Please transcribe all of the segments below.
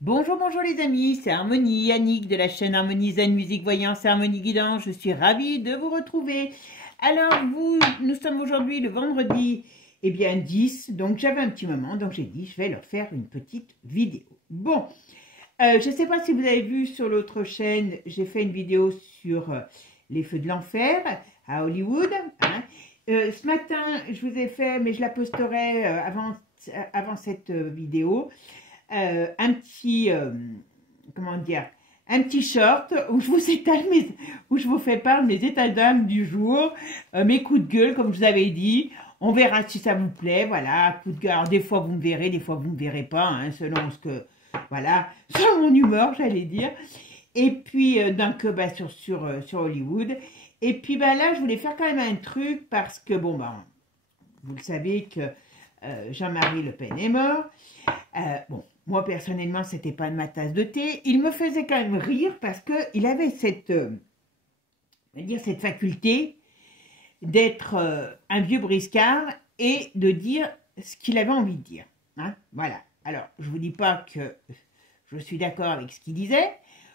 Bonjour, bonjour les amis, c'est Harmonie, Yannick de la chaîne Harmonie Zen Musique Voyance et Harmonie Guidance. Je suis ravie de vous retrouver. Alors, nous sommes aujourd'hui le vendredi, 10, donc j'avais un petit moment, donc j'ai dit je vais leur faire une petite vidéo. Bon, je ne sais pas si vous avez vu sur l'autre chaîne, j'ai fait une vidéo sur les feux de l'enfer à Hollywood. Hein. Ce matin, je vous ai fait, mais je la posterai avant cette vidéo. Un petit, comment dire, un petit short où je vous fais part de mes états d'âme du jour, mes coups de gueule, comme je vous avais dit. On verra si ça vous plaît, voilà, coup de gueule. Alors, des fois vous me verrez, des fois vous me verrez pas, hein, selon ce que, voilà, selon mon humeur, j'allais dire. Et puis, sur Hollywood. Et puis, là, je voulais faire quand même un truc parce que, bon, vous le savez que Jean-Marie Le Pen est mort. Bon, moi personnellement, c'était pas de ma tasse de thé. Il me faisait quand même rire parce que il avait cette faculté d'être un vieux briscard et de dire ce qu'il avait envie de dire. Hein, voilà. Alors, je vous dis pas que je suis d'accord avec ce qu'il disait.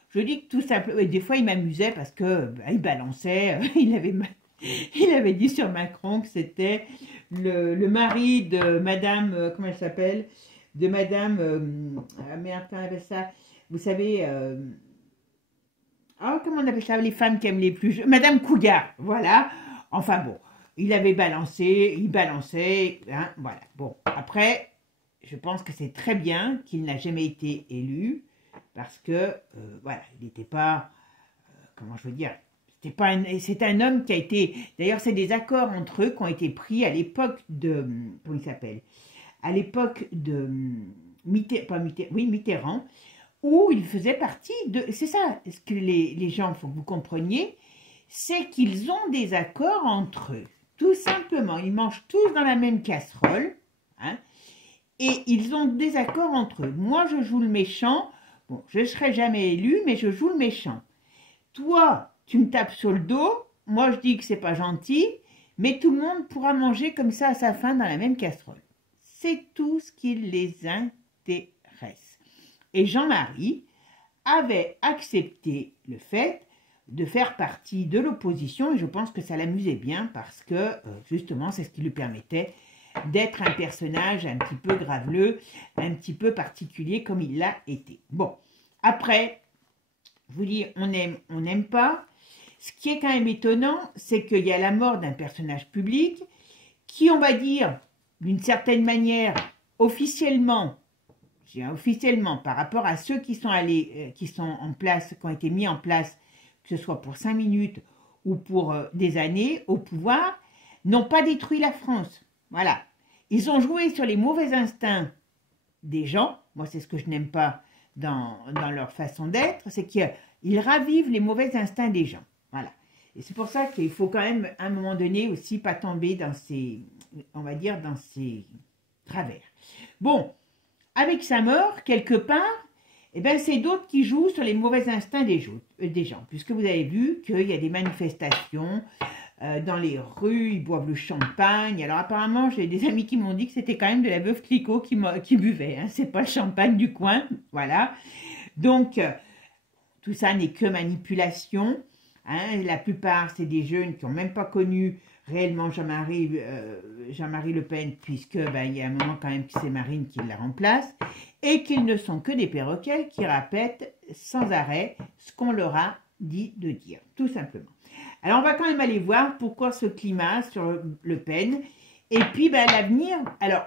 Je dis que tout simplement, des fois, il m'amusait parce que il balançait. Il avait dit sur Macron que c'était le mari de Madame, comment elle s'appelle, de Madame, merde, comment on appelle ça, vous savez, comment on appelle ça, les femmes qui aiment les plus jeunes, Madame Cougar, voilà, enfin bon, il balançait, hein, voilà, bon, après, je pense que c'est très bien qu'il n'a jamais été élu, parce que, voilà, il n'était pas, comment je veux dire, c'est un homme qui a été, d'ailleurs c'est des accords entre eux qui ont été pris à l'époque de, comment il s'appelle, à l'époque de Mitterrand, où il faisait partie de... C'est ça, ce que les gens, il faut que vous compreniez, c'est qu'ils ont des accords entre eux. Tout simplement, ils mangent tous dans la même casserole, hein, et ils ont des accords entre eux. Moi, je joue le méchant, bon, je ne serai jamais élu, mais je joue le méchant. Toi, tu me tapes sur le dos, moi je dis que c'est pas gentil, mais tout le monde pourra manger comme ça à sa faim dans la même casserole. C'est tout ce qui les intéresse. Et Jean-Marie avait accepté le fait de faire partie de l'opposition et je pense que ça l'amusait bien parce que justement c'est ce qui lui permettait d'être un personnage un petit peu graveleux, un petit peu particulier comme il l'a été. Bon, après, je vous dis, on aime, on n'aime pas. Ce qui est quand même étonnant, c'est qu'il y a la mort d'un personnage public qui, on va dire, d'une certaine manière, officiellement, par rapport à ceux qui sont allés, qui sont en place, qui ont été mis en place, que ce soit pour 5 minutes ou pour des années au pouvoir, n'ont pas détruit la France. Voilà. Ils ont joué sur les mauvais instincts des gens. Moi, c'est ce que je n'aime pas dans leur façon d'être, c'est qu'ils ravivent les mauvais instincts des gens. Voilà. Et c'est pour ça qu'il faut quand même, à un moment donné, aussi pas tomber dans ces, on va dire, dans ces travers. Bon, avec sa mort, quelque part, c'est d'autres qui jouent sur les mauvais instincts des gens, puisque vous avez vu qu'il y a des manifestations dans les rues, ils boivent le champagne. Alors apparemment, j'ai des amis qui m'ont dit que c'était quand même de la Veuve Clicquot qui buvait, hein. C'est pas le champagne du coin, voilà. Donc, tout ça n'est que manipulation. Hein, la plupart, c'est des jeunes qui n'ont même pas connu réellement Jean-Marie Le Pen, puisque il y a un moment quand même que c'est Marine qui la remplace, et qu'ils ne sont que des perroquets qui répètent sans arrêt ce qu'on leur a dit de dire, tout simplement. Alors, on va quand même aller voir pourquoi ce climat sur Le Pen, et puis l'avenir, alors,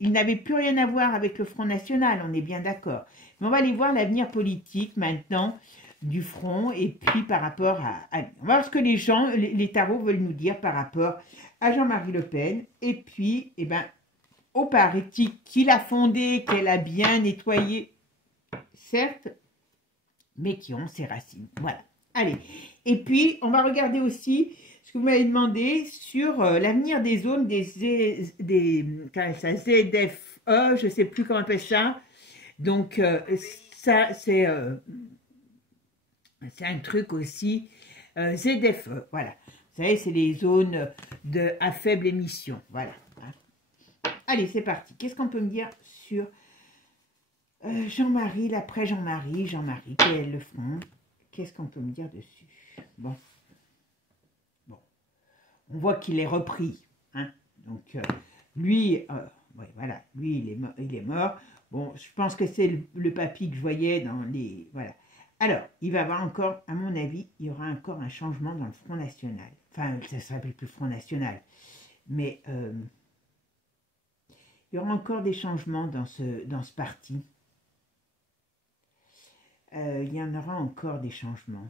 il n'avait plus rien à voir avec le Front National, on est bien d'accord, mais on va aller voir l'avenir politique maintenant, du front et puis par rapport à lui. On va voir ce que les gens, les tarots veulent nous dire par rapport à Jean-Marie Le Pen et puis, au parti qu'il a fondé, qu'elle a bien nettoyé, certes, mais qui ont ses racines. Voilà. Allez. Et puis, on va regarder aussi ce que vous m'avez demandé sur l'avenir des zones des ZFE, je ne sais plus comment on appelle ça. Donc, ça, c'est un truc aussi, ZFE, voilà. Vous savez, c'est les zones à faible émission, voilà. Allez, c'est parti. Qu'est-ce qu'on peut me dire sur Jean-Marie, l'après Jean-Marie, quel est le front? Qu'est-ce qu'on peut me dire dessus? Bon. On voit qu'il est repris. Hein? Donc, lui, ouais, voilà, lui, il est mort. Bon, je pense que c'est le papy que je voyais dans les... Voilà. Alors, il va y avoir encore, à mon avis, il y aura encore un changement dans le Front National. Enfin, ça ne s'appelle plus Front National. Mais il y aura encore des changements dans ce parti. Il y en aura encore des changements.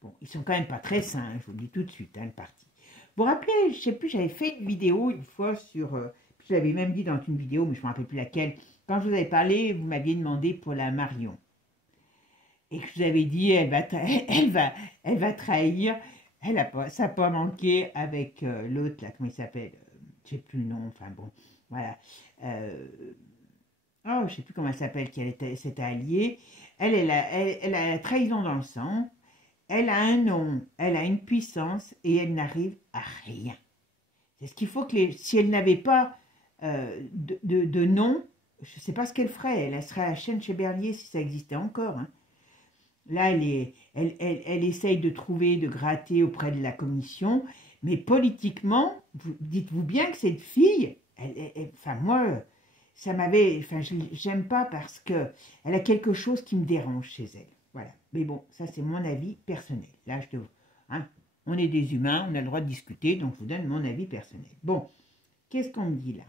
Bon, ils sont quand même pas très sains, je vous le dis tout de suite, hein, le parti. Vous vous rappelez, je ne sais plus, j'avais fait une vidéo une fois sur... je l'avais même dit dans une vidéo, mais je ne me rappelle plus laquelle. Quand je vous avais parlé, vous m'aviez demandé pour la Marion. Et que je vous avais dit, elle va trahir. Ça n'a pas manqué avec l'autre, là, comment il s'appelle, je ne sais plus le nom, enfin bon, voilà. Oh, je ne sais plus comment elle s'appelle, qui s'était alliée. Elle a la trahison dans le sang. Elle a un nom, elle a une puissance et elle n'arrive à rien. C'est ce qu'il faut que si elle n'avait pas de nom, je ne sais pas ce qu'elle ferait. Elle serait à la chaîne chez Berlier si ça existait encore. Hein. Là, elle essaye de trouver, de gratter auprès de la commission. Mais politiquement, dites-vous bien que cette fille, enfin moi, ça m'avait... Enfin, j'aime pas parce qu'elle a quelque chose qui me dérange chez elle. Voilà. Mais bon, ça c'est mon avis personnel. Là, hein, on est des humains, on a le droit de discuter, donc je vous donne mon avis personnel. Bon, qu'est-ce qu'on me dit là?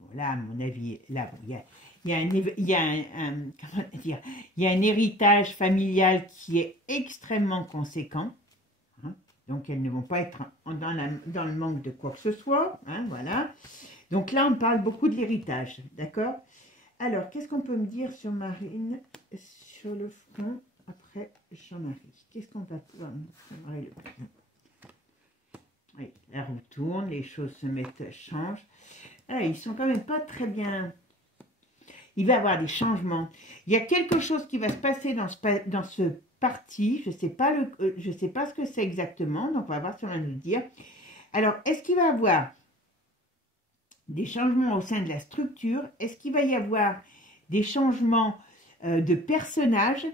Bon, là, à mon avis, là, bon, il y a comment dire, il y a un héritage familial qui est extrêmement conséquent. Hein, donc, elles ne vont pas être dans le manque de quoi que ce soit. Hein, voilà. Donc là, on parle beaucoup de l'héritage, d'accord? Alors, qu'est-ce qu'on peut me dire sur Marine, sur le front, après Jean-Marie? Qu'est-ce qu'on va pouvoir me dire? Oui, la roue tourne, les choses changent. Ah, ils sont quand même pas très bien. Il va y avoir des changements. Il y a quelque chose qui va se passer dans ce parti. Je ne sais pas ce que c'est exactement, donc on va voir si on va nous le dire. Alors, est-ce qu'il va y avoir des changements au sein de la structure? Est-ce qu'il va y avoir des changements de personnages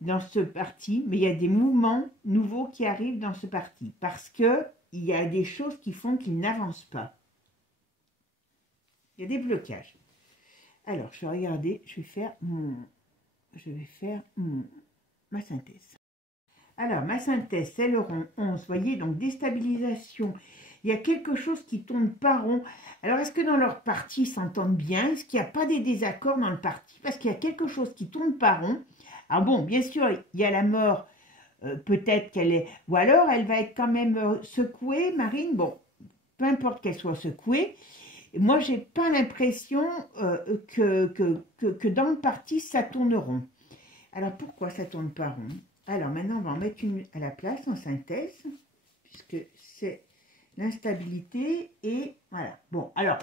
dans ce parti? Mais il y a des mouvements nouveaux qui arrivent dans ce parti parce qu'il y a des choses qui font qu'il n'avance pas. Il y a des blocages. Alors, je vais regarder, je vais faire ma synthèse. Alors, ma synthèse, c'est le rond 11. Vous voyez, donc déstabilisation. Il y a quelque chose qui tourne pas rond. Alors, est-ce que dans leur parti, ils s'entendent bien? Est-ce qu'il n'y a pas des désaccords dans le parti? Parce qu'il y a quelque chose qui tourne pas rond. Alors bon, bien sûr, il y a la mort. Peut-être qu'elle est... Ou alors, elle va être quand même secouée, Marine. Bon, peu importe qu'elle soit secouée. Moi, j'ai pas l'impression que dans le parti, ça tourne rond. Alors, pourquoi ça tourne pas rond? Alors, maintenant, on va en mettre une à la place en synthèse, puisque c'est l'instabilité et voilà. Bon, alors,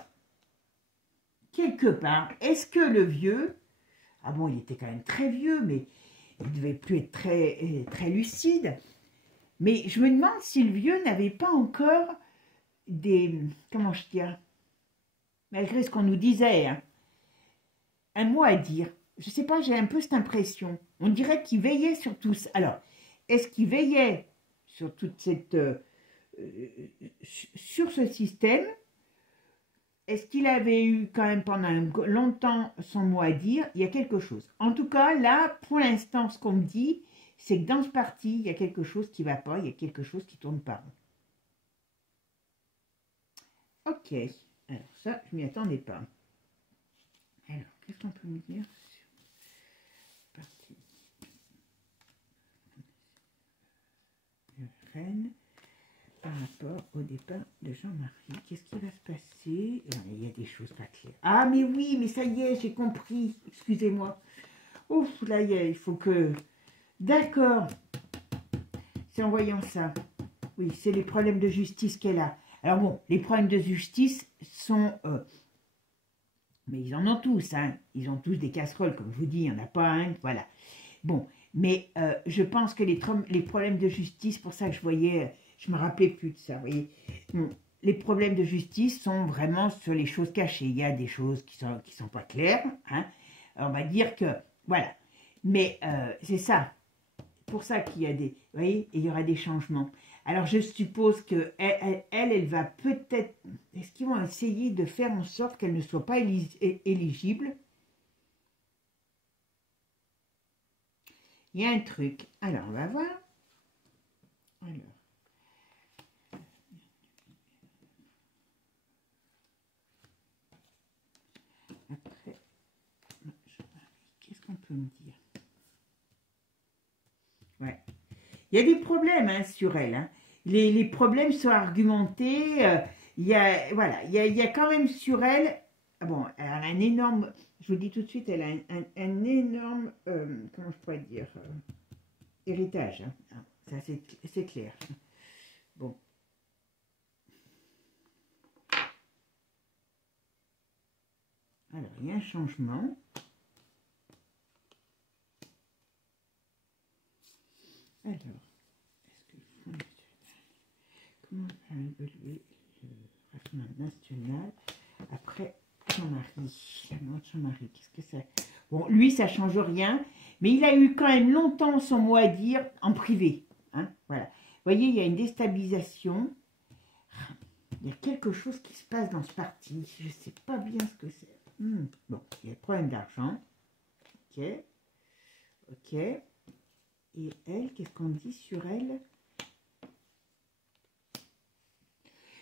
quelque part, est-ce que le vieux, ah bon, il était quand même très vieux, mais il devait plus être très lucide, mais je me demande si le vieux n'avait pas encore des, comment je dirais, malgré ce qu'on nous disait, hein, un mot à dire. Je ne sais pas, j'ai un peu cette impression. On dirait qu'il veillait sur tout ça. Alors, est-ce qu'il veillait sur toute cette... sur ce système? Est-ce qu'il avait eu quand même pendant longtemps son mot à dire? Il y a quelque chose. En tout cas, là, pour l'instant, ce qu'on me dit, c'est que dans ce parti, il y a quelque chose qui ne va pas, il y a quelque chose qui ne tourne pas rond. Ok. Alors ça, je ne m'y attendais pas. Alors, qu'est-ce qu'on peut me dire sur parti Rennes par rapport au départ de Jean-Marie? Qu'est-ce qui va se passer? Il y a des choses pas claires. Ah, mais oui, mais ça y est, j'ai compris. Excusez-moi. Ouf, là, il faut que... D'accord. C'est en voyant ça. Oui, c'est les problèmes de justice qu'elle a. Alors bon, les problèmes de justice sont... mais ils en ont tous, hein. Ils ont tous des casseroles, comme je vous dis, il n'y en a pas un, voilà. Bon, mais je pense que les problèmes de justice, pour ça que je voyais, je ne me rappelais plus de ça, vous voyez. Bon, les problèmes de justice sont vraiment sur les choses cachées. Il y a des choses qui sont pas claires. Hein. On va dire que, voilà. Mais c'est ça. Pour ça qu'il y a des... Vous voyez, il y aura des changements. Alors, je suppose que elle va peut-être... Est-ce qu'ils vont essayer de faire en sorte qu'elle ne soit pas éligible? Il y a un truc. Alors, on va voir. Alors. Après, qu'est-ce qu'on peut me dire? Ouais. Il y a des problèmes hein, sur elle. Hein. Les problèmes sont argumentés. Il y a, voilà, il y a quand même sur elle... Bon, elle a un énorme... Je vous dis tout de suite, elle a un énorme... comment je pourrais dire héritage. Hein. Ça, c'est clair. Bon. Alors, il y a un changement. Alors, est-ce que le Front National, comment va évoluer le Rassemblement national après son mari, la mort de son mari, qu'est-ce que c'est? Bon, lui, ça ne change rien, mais il a eu quand même longtemps son mot à dire en privé. Hein, voilà. Vous voyez, il y a une déstabilisation. Il y a quelque chose qui se passe dans ce parti. Je ne sais pas bien ce que c'est. Bon, il y a le problème d'argent. Ok. Ok. Et elle, qu'est-ce qu'on dit sur elle?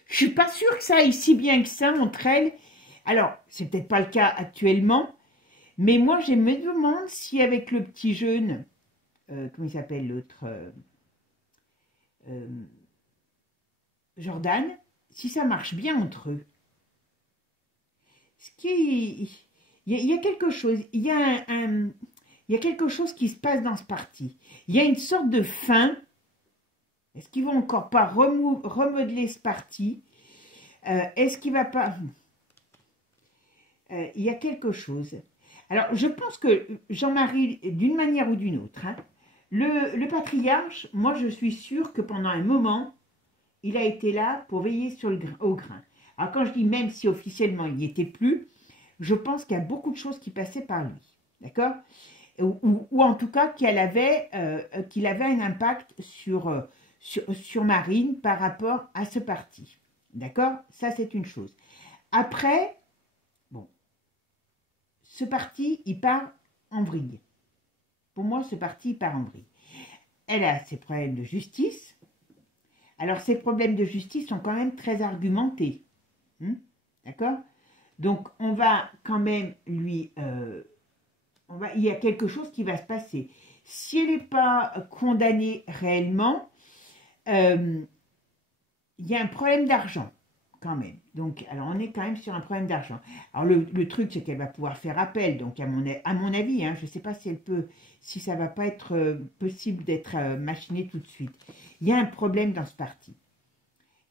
Je suis pas sûre que ça aille si bien que ça entre elles. Alors, c'est peut-être pas le cas actuellement, mais moi, je me demande si avec le petit jeune, comment il s'appelle l'autre, Jordan, si ça marche bien entre eux. Ce qui, il y a quelque chose, il y a quelque chose qui se passe dans ce parti. Il y a une sorte de fin. Est-ce qu'ils vont encore pas remodeler ce parti? Est-ce qu'il va pas... il y a quelque chose. Alors, je pense que Jean-Marie, d'une manière ou d'une autre, hein, le patriarche, moi, je suis sûre que pendant un moment, il a été là pour veiller au grain. Alors, quand je dis même si officiellement il n'y était plus, je pense qu'il y a beaucoup de choses qui passaient par lui. D'accord? Ou en tout cas qu'il avait un impact sur Marine par rapport à ce parti. D'accord? Ça, c'est une chose. Après, bon, ce parti, il part en vrille. Pour moi, ce parti, il part en vrille. Elle a ses problèmes de justice. Alors, ces problèmes de justice sont quand même très argumentés. D'accord? Donc, on va quand même lui... il y a quelque chose qui va se passer. Si elle n'est pas condamnée réellement, il y a un problème d'argent, quand même. Donc, alors, on est quand même sur un problème d'argent. Alors, le truc, c'est qu'elle va pouvoir faire appel. Donc, à mon avis, hein, je ne sais pas si elle peut, si ça ne va pas être possible d'être machiné tout de suite. Il y a un problème dans ce parti.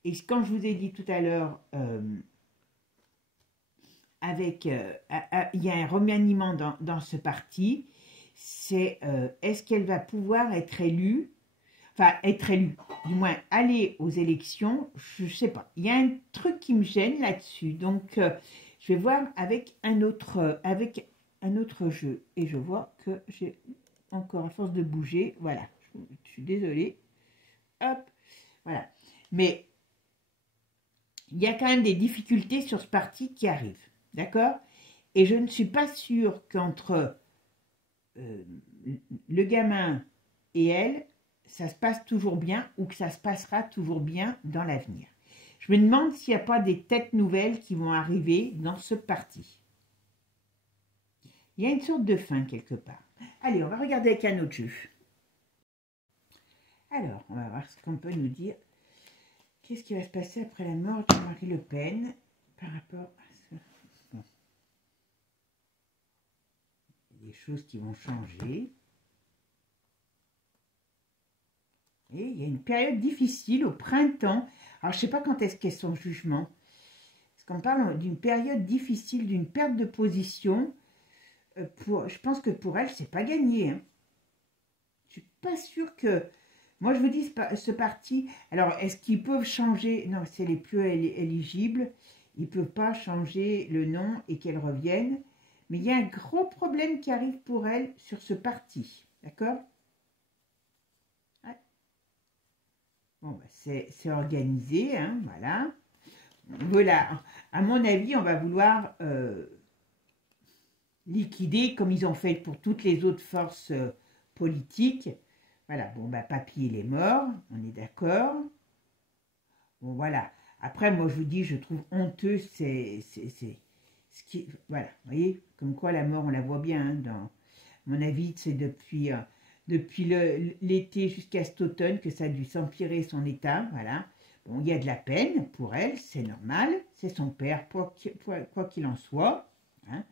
Et quand je vous ai dit tout à l'heure, il y a un remaniement dans ce parti, c'est est-ce qu'elle va pouvoir être élue, enfin être élue, du moins aller aux élections, je ne sais pas. Il y a un truc qui me gêne là-dessus, donc je vais voir avec un autre jeu. Et je vois que j'ai encore, à force de bouger, voilà, je suis désolée, hop, voilà. Mais il y a quand même des difficultés sur ce parti qui arrivent. D'accord? Et je ne suis pas sûre qu'entre le gamin et elle, ça se passe toujours bien ou que ça se passera toujours bien dans l'avenir. Je me demande s'il n'y a pas des têtes nouvelles qui vont arriver dans ce parti. Il y a une sorte de fin quelque part. Allez, on va regarder avec un autre jeu. Alors, on va voir ce qu'on peut nous dire. Qu'est-ce qui va se passer après la mort de Marie Le Pen par rapport à ça? Bon. Il y a des choses qui vont changer. Et il y a une période difficile au printemps. Alors, je ne sais pas quand est-ce qu'est son jugement. Parce qu'on parle d'une période difficile, d'une perte de position. Je pense que pour elle, c'est pas gagné. Hein. Je ne suis pas sûre que... Moi, je vous dis, ce parti, alors, est-ce qu'ils peuvent changer? Non, c'est les plus éligibles. Ils ne peuvent pas changer le nom et qu'elle revienne. Mais il y a un gros problème qui arrive pour elle sur ce parti. D'accord? Ouais. Bon, bah, c'est organisé, hein, voilà. Voilà. À mon avis, on va vouloir liquider, comme ils ont fait pour toutes les autres forces politiques. Voilà, bon, bah, papy, il est mort, on est d'accord. Bon, voilà. Après, moi, je vous dis, je trouve honteux, c'est ce qui... Voilà, vous voyez, comme quoi la mort, on la voit bien, hein, dans mon avis, c'est depuis l'été jusqu'à cet automne que ça a dû s'empirer son état, voilà. Bon, il y a de la peine pour elle, c'est normal, c'est son père, quoi qu'il en soit, hein.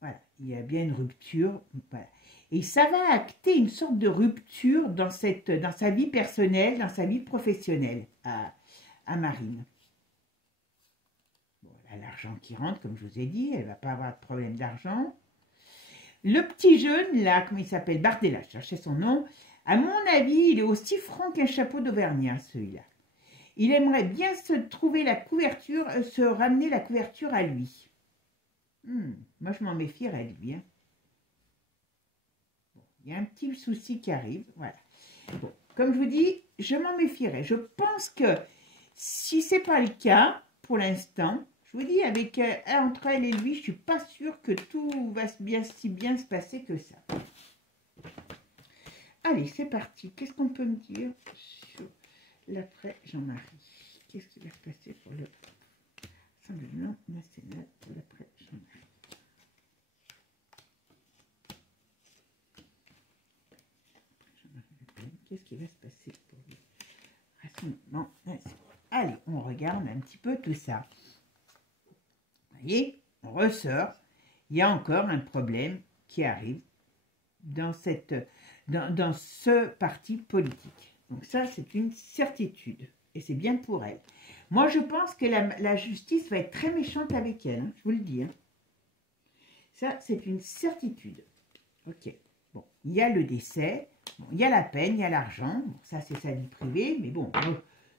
Voilà, il y a bien une rupture, voilà. Et ça va acter une sorte de rupture dans sa vie personnelle, dans sa vie professionnelle à Marine. Bon, elle a l'argent qui rentre, comme je vous ai dit, elle ne va pas avoir de problème d'argent. Le petit jeune, là, comment il s'appelle, Bardella, je cherchais son nom, à mon avis, il est aussi franc qu'un chapeau d'Auvergnat, celui-là. Il aimerait bien se trouver la couverture, se ramener la couverture à lui. Moi, je m'en méfierais de lui, hein. Il y a un petit souci qui arrive, voilà. Bon, comme je vous dis, je m'en méfierais. Je pense que si ce n'est pas le cas, pour l'instant, je vous dis, avec entre elle et lui, je ne suis pas sûre que tout va si bien se passer que ça. Allez, c'est parti. Qu'est-ce qu'on peut me dire sur l'après Jean-Marie? Qu'est-ce qui va se passer pour le Rassemblement national pour l'après Jean-Marie? Qu'est-ce qui va se passer pour le Rassemblement national? Allez, on regarde un petit peu tout ça. Vous voyez, on ressort. Il y a encore un problème qui arrive dans ce parti politique. Donc ça, c'est une certitude. Et c'est bien pour elle. Moi, je pense que la justice va être très méchante avec elle. Hein, je vous le dis. Hein. Ça, c'est une certitude. Ok. Bon, il y a le décès. Bon, il y a la peine, il y a l'argent. Bon, ça, c'est sa vie privée. Mais bon,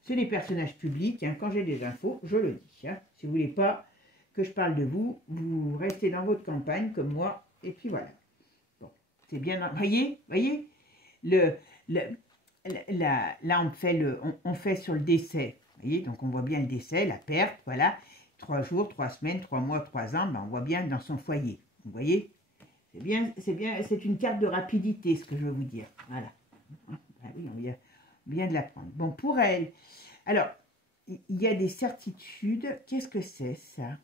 c'est des personnages publics. Hein. Quand j'ai des infos, je le dis. Hein. Si vous ne voulez pas que je parle de vous, vous restez dans votre campagne comme moi. Et puis voilà. Bon, c'est bien. Voyez, là, on fait sur le décès. Vous voyez, donc on voit bien le décès, la perte, voilà. 3 jours, 3 semaines, 3 mois, 3 ans, ben on voit bien dans son foyer. Vous voyez, c'est une carte de rapidité, ce que je veux vous dire. Voilà. Ah oui, on vient de l'apprendre. Bon, pour elle, alors, il y a des certitudes. Qu'est-ce que c'est, ça?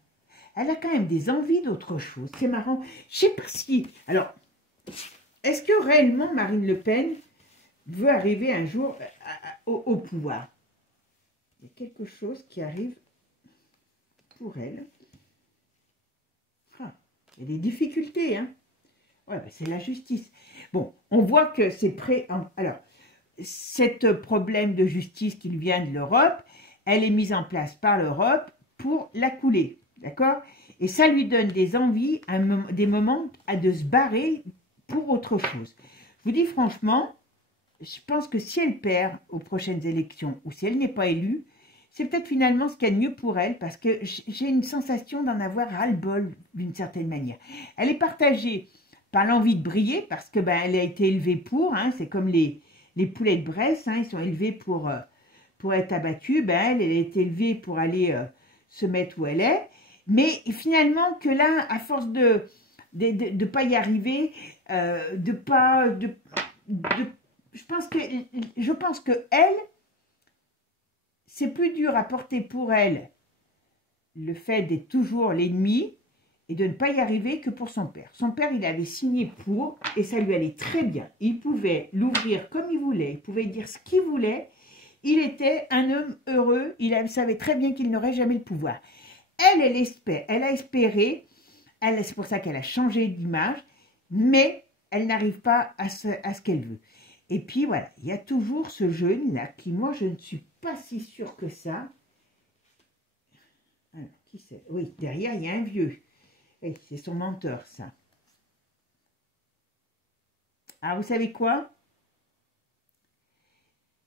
Elle a quand même des envies d'autre chose. C'est marrant. Je sais pas si... Alors, est-ce que réellement Marine Le Pen veut arriver un jour au pouvoir? Il y a quelque chose qui arrive pour elle. Ah, il y a des difficultés, hein. Ouais, ben c'est la justice. Bon, on voit que c'est prêt. Alors, cette problème de justice qui vient de l'Europe, elle est mise en place par l'Europe pour la couler, d'accord? Et ça lui donne des envies, des moments de se barrer pour autre chose. Je vous dis franchement, je pense que si elle perd aux prochaines élections ou si elle n'est pas élue, c'est peut-être finalement ce qu'il y a de mieux pour elle parce que j'ai une sensation d'en avoir ras-le-bol d'une certaine manière. Elle est partagée par l'envie de briller parce que ben, elle a été élevée pour, hein, c'est comme les poulets de Bresse, hein, ils sont élevés pour être abattus, ben, elle est élevée pour aller se mettre où elle est, mais finalement que là, à force de pas y arriver, je pense que elle, c'est plus dur à porter pour elle le fait d'être toujours l'ennemi et de ne pas y arriver que pour son père. Son père, il avait signé pour et ça lui allait très bien. Il pouvait l'ouvrir comme il voulait, il pouvait dire ce qu'il voulait. Il était un homme heureux, il savait très bien qu'il n'aurait jamais le pouvoir. Elle a espéré, c'est pour ça qu'elle a changé d'image, mais elle n'arrive pas à ce qu'elle veut. Et puis voilà, il y a toujours ce jeune-là qui, moi, je ne suis pas si sûre que ça. Alors, qui c'est? Oui, derrière, il y a un vieux. Oui, c'est son mentor, ça. Alors, vous savez quoi?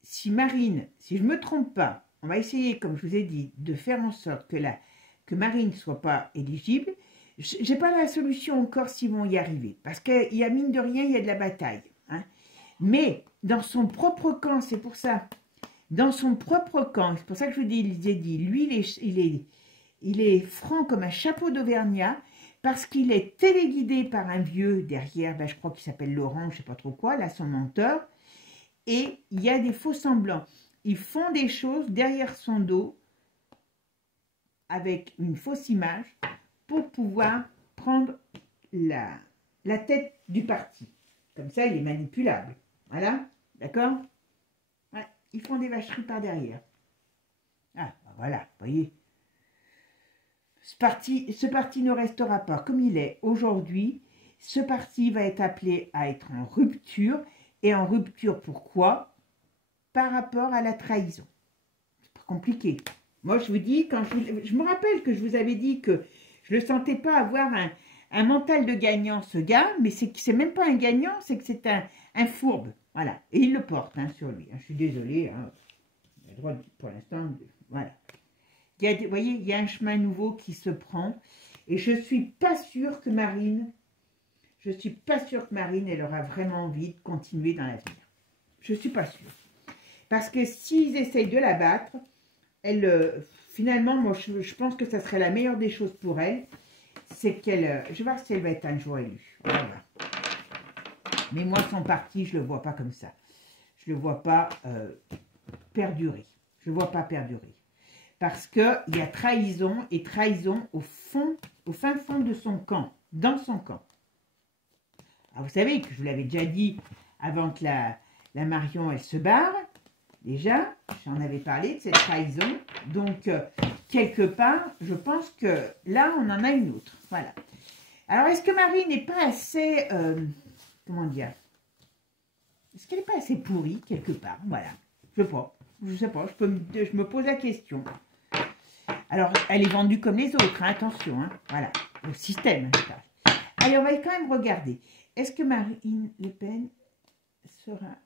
Si Marine, si je ne me trompe pas, on va essayer, comme je vous ai dit, de faire en sorte que Marine ne soit pas éligible. Je n'ai pas la solution encore s'ils vont y arriver. Parce qu'il y a, mine de rien, il y a de la bataille. Hein. Mais dans son propre camp, c'est pour ça. Dans son propre camp, c'est pour ça que je vous ai dit, lui, il est franc comme un chapeau d'Auvergnat, parce qu'il est téléguidé par un vieux derrière, ben, je crois qu'il s'appelle Laurent, je ne sais pas trop quoi, là, son mentor, et il y a des faux semblants. Ils font des choses derrière son dos, avec une fausse image, pour pouvoir prendre la tête du parti. Comme ça, il est manipulable. Voilà, d'accord? Ouais, ils font des vacheries par derrière. Ah, ben voilà, vous voyez. Ce parti ne restera pas comme il est aujourd'hui. Ce parti va être appelé à être en rupture. Et en rupture, pourquoi? Par rapport à la trahison. C'est pas compliqué. Moi, je vous dis, quand je me rappelle que je vous avais dit que je ne le sentais pas avoir un mental de gagnant, ce gars, mais c'est même pas un gagnant, c'est que c'est un fourbe. Voilà. Et il le porte hein, sur lui. Je suis désolée. Hein. Il a le droit, pour l'instant, voilà. Vous voyez, il y a un chemin nouveau qui se prend. Et je ne suis pas sûre que Marine, elle aura vraiment envie de continuer dans l'avenir. Je ne suis pas sûre. Parce que s'ils essayent de la battre, elle, finalement, moi, je pense que ça serait la meilleure des choses pour elle. C'est qu'elle, je vais voir si elle va être un jour élue. Voilà. Mais moi, son parti, je ne le vois pas comme ça. Je ne le vois pas perdurer. Je ne le vois pas perdurer. Parce qu'il y a trahison, et trahison au fin fond de son camp, dans son camp. Alors vous savez que je vous l'avais déjà dit avant que la Marion, elle se barre, déjà, j'en avais parlé de cette trahison. Donc, quelque part, je pense que là, on en a une autre. Voilà. Alors, est-ce que Marie n'est pas assez, comment dire, est-ce qu'elle n'est pas assez pourrie, quelque part? Voilà. Je sais pas, je me pose la question. Alors, elle est vendue comme les autres, hein, attention, hein, voilà, le système. Allez, on va quand même regarder. Est-ce que Marine Le Pen sera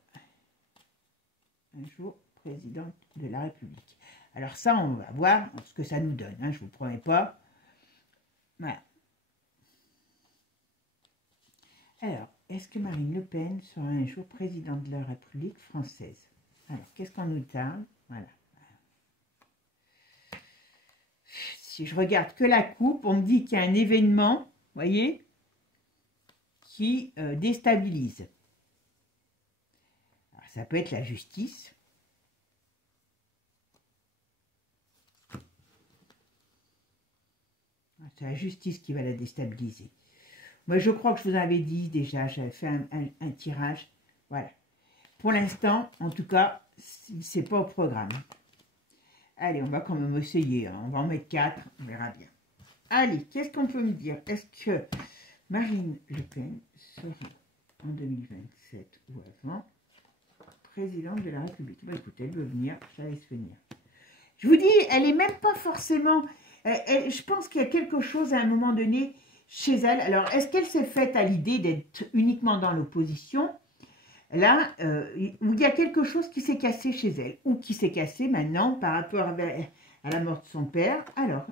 un jour présidente de la République? Alors ça, on va voir ce que ça nous donne, hein, je ne vous promets pas. Voilà. Alors, est-ce que Marine Le Pen sera un jour présidente de la République française? Alors, qu'est-ce qu'on nous donne? Voilà. Si je regarde que la coupe, on me dit qu'il y a un événement, vous voyez, qui déstabilise. Alors, ça peut être la justice. C'est la justice qui va la déstabiliser. Moi, je crois que je vous avais dit déjà, j'avais fait un tirage. Voilà. Pour l'instant, en tout cas, c'est pas au programme. Allez, on va quand même essayer. Hein. On va en mettre 4, on verra bien. Allez, qu'est-ce qu'on peut me dire? Est-ce que Marine Le Pen sera en 2027 ou avant présidente de la République? Bah, écoutez, elle veut venir, ça laisse venir. Je vous dis, elle n'est même pas forcément... je pense qu'il y a quelque chose à un moment donné chez elle. Alors, est-ce qu'elle s'est faite à l'idée d'être uniquement dans l'opposition? Là, il y a quelque chose qui s'est cassé chez elle, ou qui s'est cassé maintenant par rapport à la mort de son père. Alors,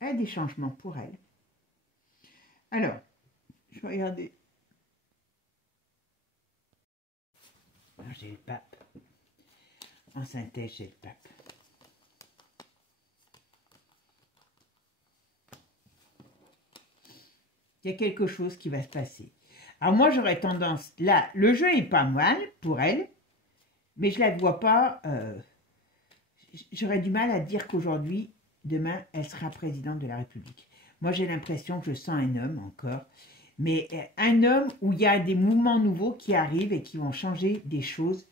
il y a des changements pour elle. Alors, je vais regarder. J'ai le pape. En synthèse, j'ai le pape. Il y a quelque chose qui va se passer. Alors moi, j'aurais tendance... Là, le jeu est pas mal pour elle, mais je ne la vois pas... j'aurais du mal à dire qu'aujourd'hui, demain, elle sera présidente de la République. Moi, j'ai l'impression que je sens un homme encore, mais un homme où il y a des mouvements nouveaux qui arrivent et qui vont changer des choses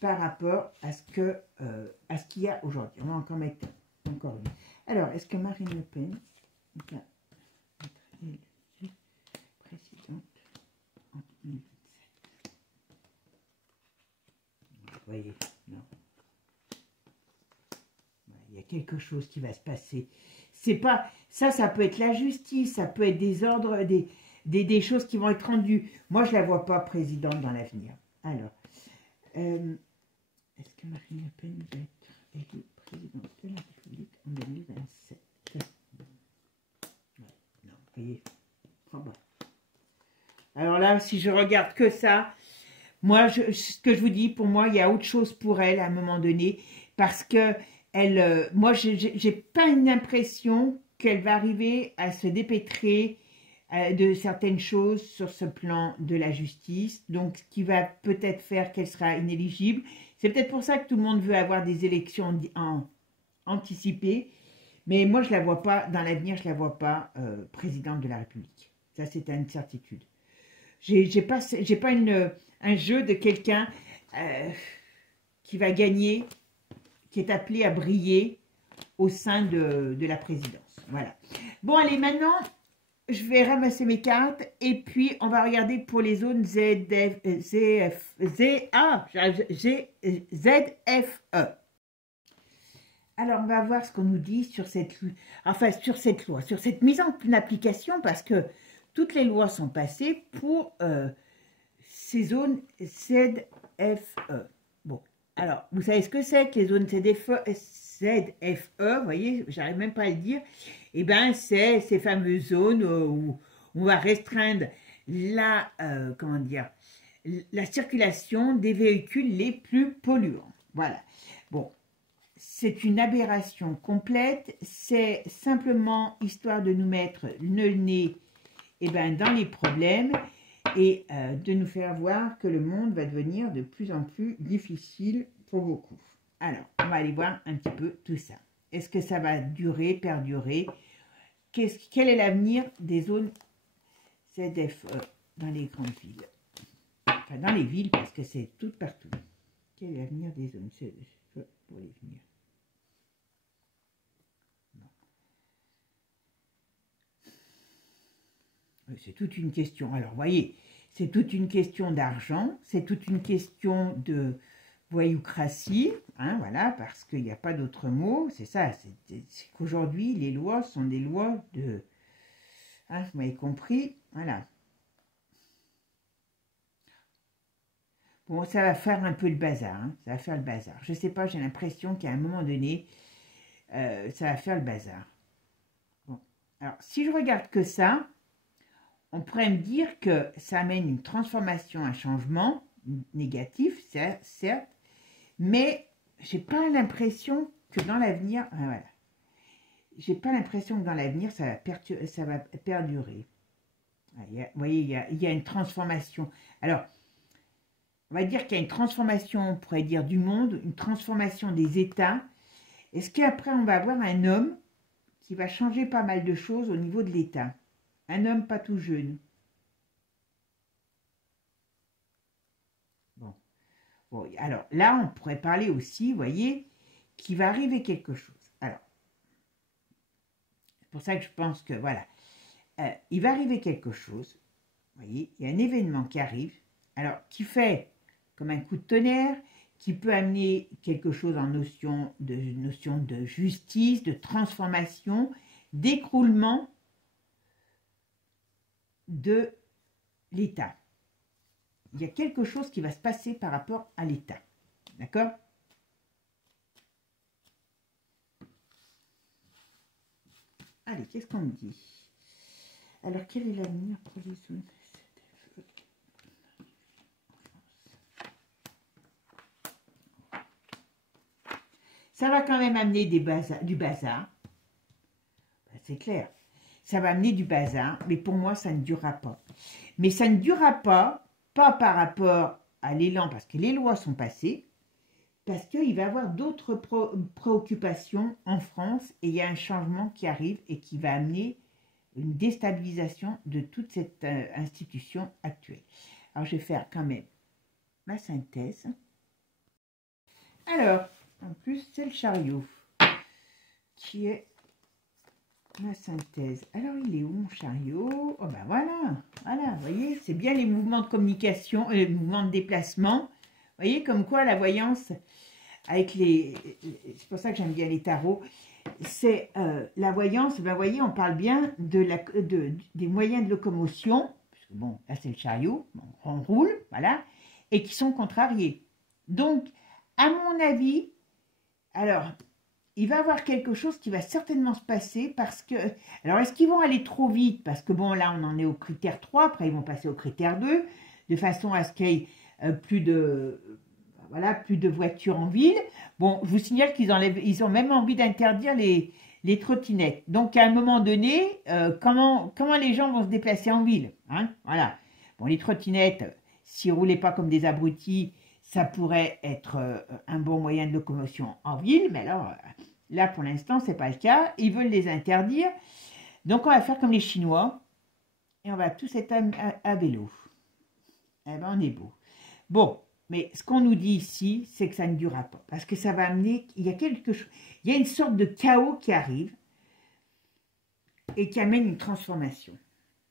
par rapport à ce qu'il y a aujourd'hui. On va encore mettre encore une. Alors, est-ce que Marine Le Pen va être élue présidente en 2027? Vous voyez, non. Il y a quelque chose qui va se passer. C'est pas ça peut être la justice, ça peut être des ordres, des choses qui vont être rendues. Moi, je ne la vois pas présidente dans l'avenir. Alors, est-ce que Marine Le Pen va être élue présidente de la République en 2027? Ouais, non, vous voyez. Oh, bon. Alors là, si je regarde que ça, moi, ce que je vous dis, pour moi, il y a autre chose pour elle à un moment donné, parce que moi, j'ai pas une impression qu'elle va arriver à se dépêtrer de certaines choses sur ce plan de la justice, donc ce qui va peut-être faire qu'elle sera inéligible. C'est peut-être pour ça que tout le monde veut avoir des élections anticipées, mais moi, je la vois pas, dans l'avenir, je la vois pas présidente de la République. Ça, c'est une certitude. J'ai pas un jeu de quelqu'un qui va gagner, qui est appelé à briller au sein de la présidence. Voilà. Bon, allez, maintenant, je vais ramasser mes cartes et puis on va regarder pour les zones ZFE. Alors, on va voir ce qu'on nous dit sur cette loi, sur cette mise en application, parce que toutes les lois sont passées pour ces zones ZFE. Bon, alors, vous savez ce que c'est que les zones ZFE, vous voyez, j'arrive même pas à le dire. Eh bien, c'est ces fameuses zones où on va restreindre la circulation des véhicules les plus polluants. Voilà. Bon, c'est une aberration complète. C'est simplement histoire de nous mettre le nez dans les problèmes et de nous faire voir que le monde va devenir de plus en plus difficile pour beaucoup. Alors, on va aller voir un petit peu tout ça. Est-ce que ça va durer, perdurer? Quel est l'avenir des zones ZFE dans les grandes villes? Enfin, dans les villes, parce que c'est tout partout. Quel est l'avenir des zones ZFE pour les venir? C'est toute une question. Alors, vous voyez, c'est toute une question d'argent, c'est toute une question de voyoucratie, hein, voilà, parce qu'il n'y a pas d'autre mot. C'est ça, c'est qu'aujourd'hui, les lois sont des lois de... Hein, vous m'avez compris, voilà. Bon, ça va faire un peu le bazar, hein, ça va faire le bazar. Je ne sais pas, j'ai l'impression qu'à un moment donné, ça va faire le bazar. Bon, alors, si je regarde que ça, on pourrait me dire que ça amène une transformation, un changement négatif, certes, mais j'ai pas l'impression que dans l'avenir, voilà, j'ai pas l'impression que dans l'avenir ça va perdurer. Vous voyez, il y a une transformation. Alors, on va dire qu'il y a une transformation, on pourrait dire du monde, une transformation des États. Est-ce qu'après on va avoir un homme qui va changer pas mal de choses au niveau de l'État? Un homme pas tout jeune. Bon, alors là, on pourrait parler aussi, vous voyez, qu'il va arriver quelque chose. Alors, c'est pour ça que je pense que, voilà, il va arriver quelque chose. Vous voyez, il y a un événement qui arrive, alors qui fait comme un coup de tonnerre, qui peut amener quelque chose en notion de justice, de transformation, d'écroulement de l'État. Il y a quelque chose qui va se passer par rapport à l'État. D'accord? Allez, qu'est-ce qu'on me dit? Alors, quel est l'avenir pour les zones? Ça va quand même amener du bazar. C'est clair. Ça va amener du bazar, mais pour moi, ça ne durera pas. Mais ça ne durera pas par rapport à l'élan, parce que les lois sont passées, parce qu'il va y avoir d'autres préoccupations en France, et il y a un changement qui arrive et qui va amener une déstabilisation de toute cette institution actuelle. Alors, je vais faire quand même ma synthèse. Alors, en plus, c'est le chariot qui est ma synthèse. Alors, il est où mon chariot? Oh ben voilà, vous voyez, c'est bien les mouvements de communication, les mouvements de déplacement. Vous voyez, comme quoi la voyance, avec c'est pour ça que j'aime bien les tarots, c'est la voyance. Ben, vous voyez, on parle bien des moyens de locomotion. Parce que bon, là, c'est le chariot. Bon, on roule, voilà. Et qui sont contrariés. Donc, à mon avis, alors, il va y avoir quelque chose qui va certainement se passer parce que... Alors, est-ce qu'ils vont aller trop vite? Parce que bon, là, on en est au critère 3, après ils vont passer au critère 2, de façon à ce qu'il y ait plus de voitures en ville. Bon, je vous signale ils ont même envie d'interdire les trottinettes. Donc, à un moment donné, comment les gens vont se déplacer en ville, hein? Voilà. Bon, les trottinettes, s'ils ne roulaient pas comme des abrutis, ça pourrait être un bon moyen de locomotion en ville, mais alors, là, pour l'instant, ce n'est pas le cas. Ils veulent les interdire. Donc, on va faire comme les Chinois, et on va tous être à vélo. Eh ben, on est beau. Bon, mais ce qu'on nous dit ici, c'est que ça ne durera pas, parce que ça va amener, il y a quelque chose, il y a une sorte de chaos qui arrive, et qui amène une transformation.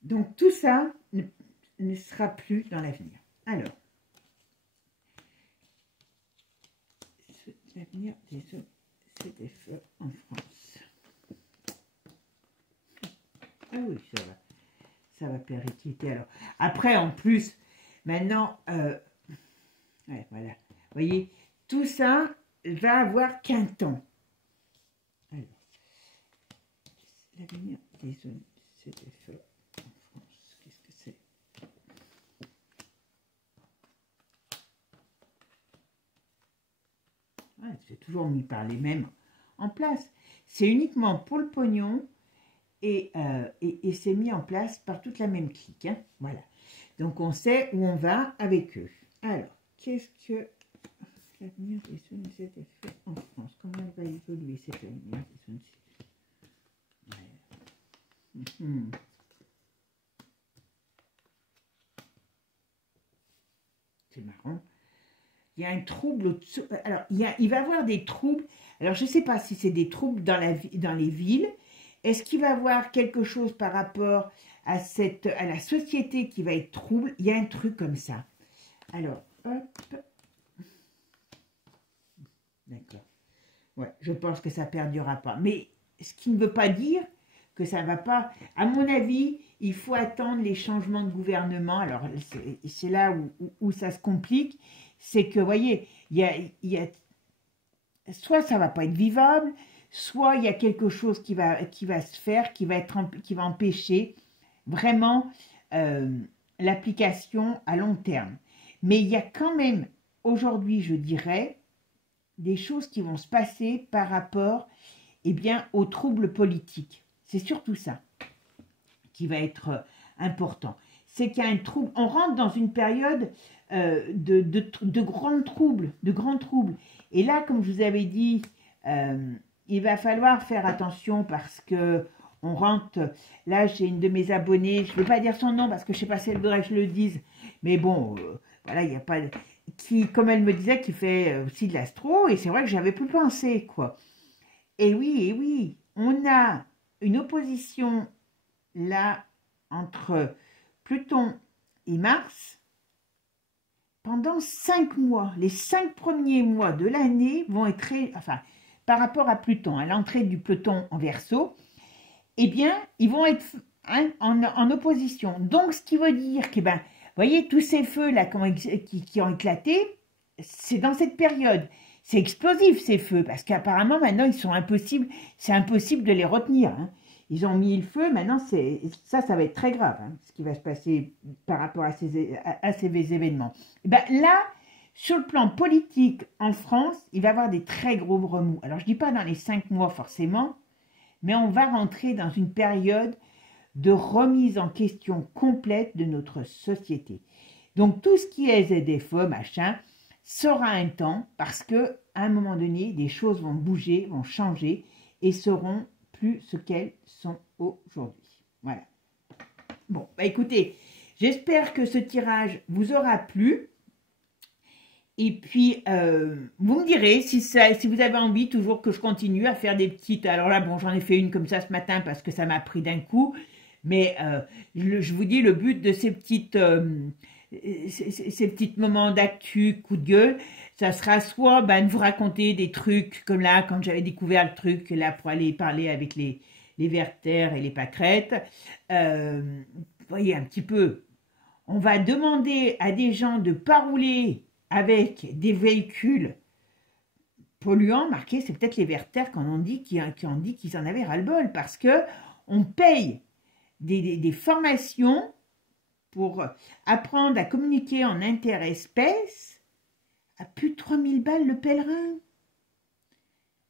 Donc, tout ça ne sera plus dans l'avenir. Alors, l'avenir des ZFE en France. Ah oui, ça va péricliter. Alors, après, en plus, maintenant, ouais, voilà. Vous voyez, tout ça va avoir qu'un temps. Alors, l'avenir des zones ZFE en France, qu'est-ce que c'est? Ouais, c'est toujours mis par les mêmes en place. C'est uniquement pour le pognon et c'est mis en place par toute la même clique. Hein. Voilà. Donc on sait où on va avec eux. Alors, qu'est-ce que l'avenir des zones ZFE en France? Comment elle va évoluer cette avenir des zones ZFE? Ouais. C'est marrant. Il y a un trouble. Alors, il va y avoir des troubles. Alors, je ne sais pas si c'est des troubles dans les villes. Est-ce qu'il va y avoir quelque chose par rapport à la société qui va être trouble? Il y a un truc comme ça. Alors, hop. D'accord. Ouais, je pense que ça ne perdurera pas. Mais ce qui ne veut pas dire que ça ne va pas. À mon avis, il faut attendre les changements de gouvernement. Alors, c'est là où ça se complique. C'est que, vous voyez, soit ça ne va pas être vivable, soit il y a quelque chose qui va se faire, qui va empêcher vraiment l'application à long terme. Mais il y a quand même, aujourd'hui, je dirais, des choses qui vont se passer par rapport aux troubles politiques. C'est surtout ça qui va être important. C'est qu'il y a un trouble, on rentre dans une période de grands troubles, Et là, comme je vous avais dit, il va falloir faire attention parce que on rentre. Là, j'ai une de mes abonnées, je ne vais pas dire son nom parce que je ne sais pas si elle voudrait que je le dise, mais bon, voilà, il n'y a pas. Qui, comme elle me disait, qui fait aussi de l'astro, et c'est vrai que j'avais plus pensé, quoi. Et oui, on a une opposition là entre Pluton et Mars pendant 5 mois. Les 5 premiers mois de l'année vont être, par rapport à Pluton, à l'entrée du Pluton en Verseau, eh bien, ils vont être en opposition. Donc, ce qui veut dire que, vous voyez, tous ces feux-là qui ont éclaté, c'est dans cette période. C'est explosif, ces feux, parce qu'apparemment, maintenant, ils sont impossibles, c'est impossible de les retenir. Hein. Ils ont mis le feu, maintenant, ça va être très grave, hein, ce qui va se passer par rapport à ces événements. Et là, sur le plan politique, en France, il va y avoir des très gros remous. Alors, je ne dis pas dans les 5 mois forcément, mais on va rentrer dans une période de remise en question complète de notre société. Donc, tout ce qui est ZFE, machin, sera un temps parce qu'à un moment donné, des choses vont bouger, vont changer et seront plus ce qu'elles sont aujourd'hui. Voilà. Bon, écoutez, j'espère que ce tirage vous aura plu. Et puis, vous me direz si vous avez envie toujours que je continue à faire des petites... Alors là, bon, j'en ai fait une comme ça ce matin parce que ça m'a pris d'un coup. Mais je vous dis, le but de ces petites ces petits moments d'actu, coup de gueule, ça sera soit de vous raconter des trucs comme là, quand j'avais découvert le truc là pour aller parler avec les Werther et les pâquerettes. Vous voyez un petit peu, on va demander à des gens de ne pas rouler avec des véhicules polluants, marqués, c'est peut-être les Werther qui ont dit qu'ils en avaient ras-le-bol, parce que on paye des formations pour apprendre à communiquer en interespèces à plus de 3000 balles le pèlerin.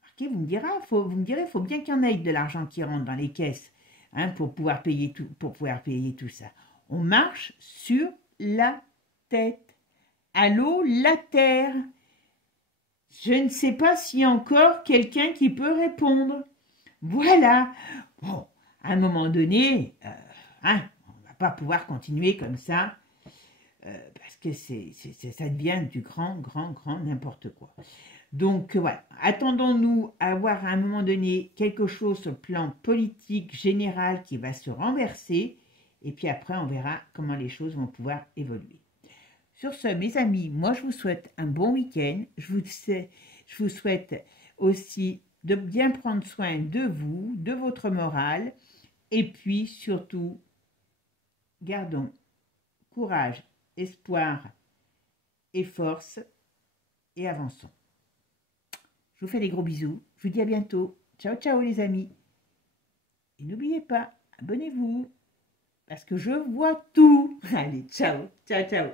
Marquez, vous me direz, il faut bien qu'il y en ait de l'argent qui rentre dans les caisses pour pouvoir payer tout ça. On marche sur la tête. Allô, la terre. Je ne sais pas s'il y a encore quelqu'un qui peut répondre. Voilà. Bon, à un moment donné, on ne va pas pouvoir continuer comme ça, parce que ça devient du grand n'importe quoi. Donc voilà, attendons-nous à avoir à un moment donné quelque chose sur le plan politique général qui va se renverser, et puis après on verra comment les choses vont pouvoir évoluer. Sur ce, mes amis, moi je vous souhaite un bon week-end. Je vous souhaite aussi de bien prendre soin de vous, de votre morale, et puis surtout, gardons courage, espoir et force, et avançons. Je vous fais des gros bisous. Je vous dis à bientôt. Ciao, ciao les amis. Et n'oubliez pas, abonnez-vous, parce que je vois tout. Allez, ciao, ciao, ciao.